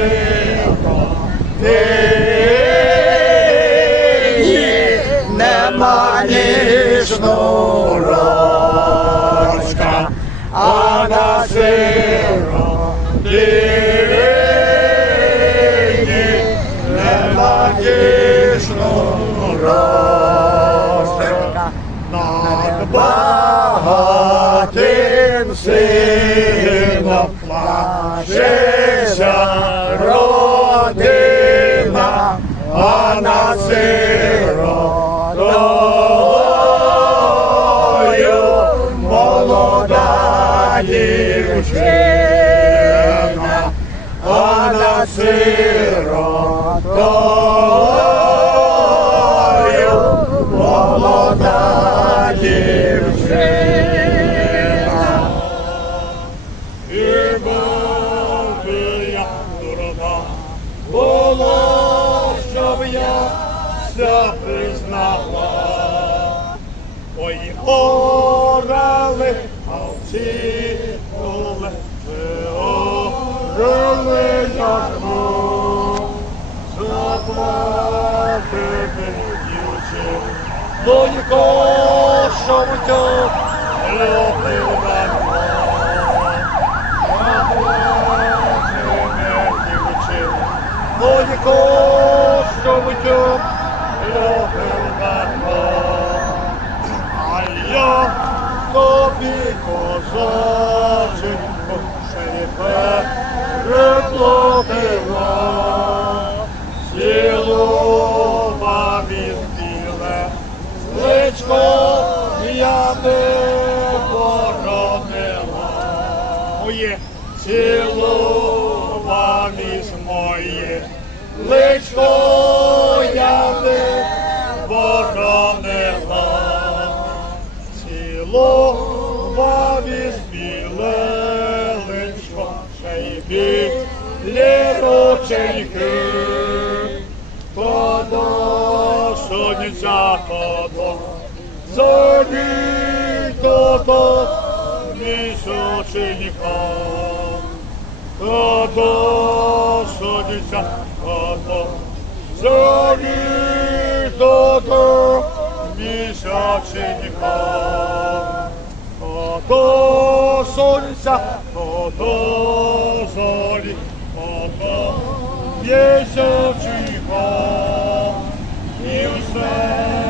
тихо, нині багатим сином плаче родина, а на сиротою молода дівчина, а на сиротою було, щоб я все признала. Ой, орали, а всі були, орали, як мов, заплакати. Донько, що в тьому любив давно. Логіко, що в тьому любив давно. А я тобі я не боронила. Моє із моє, личко я не боронила. Цілував із біле личко, ще й білі рученьки. То до сонця, то до зорі, то до місяченька. То до сонця, то до зорі, то до місяченька. То до сонця, то до зорі, то до місяченька. І все говоримо